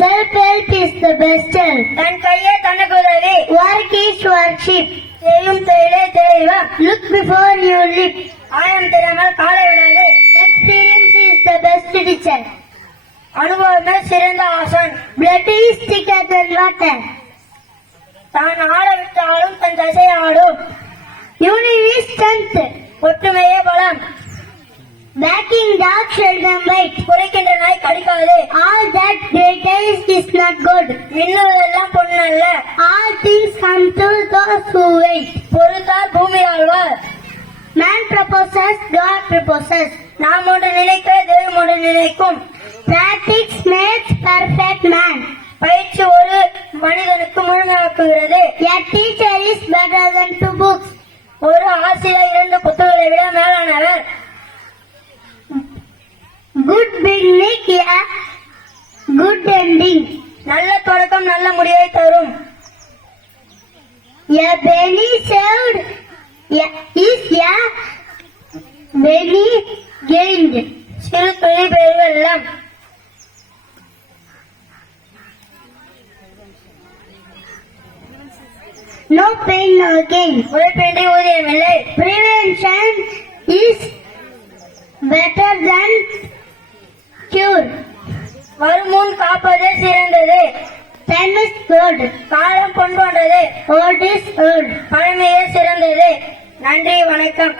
Self-help is the best help. தன் கையே தனக்கு உதவி. Work is worship. செய்யும் தொழிலே தெய்வம். Look before you leap. ஆயம் தெரியாமல் கால விடாது. Experience is the best teacher. அனுபவமே சிறந்த ஆசான். Blood is thicker than water. தான் ஆட விட்டாலும் தன் தசை ஆடும். Unity is strength. ஒற்றுமையே பலம். Backing dog seldom bite. குறைக்கின்ற நாய் கடிக்காது. All that glitters is not good. மின்னுவதெல்லாம் பொன்னல்ல. All things come to those who wait. பொறுத்தார் பூமி Alvar. Man proposes, God proposes. நாம் ஒன்று நினைக்க தெய்வம் ஒன்று நினைக்கும். Practice makes perfect man. பயிற்சி ஒரு மனிதனுக்கு முழுமையாக்குகிறது. A teacher is better than 2 books. ஒரு ஆசிரியர் 2 புத்தகங்களை விட மேலானவர். Good beginning, a good ending. நல்ல தொடக்கம் நல்ல முடிவை தரும். A penny saved is a penny gained. சிறு துளி பெரிய வெள்ளம். No pain, no gain. உழைப்பின்றி ஊதியமில்லை. Prevention is better than cure. வருமுன் காப்பதே சிறந்தது. Time is good. காலம் பொன் போன்றது. Old is old. பழமையே சிறந்தது. நன்றி, வணக்கம்.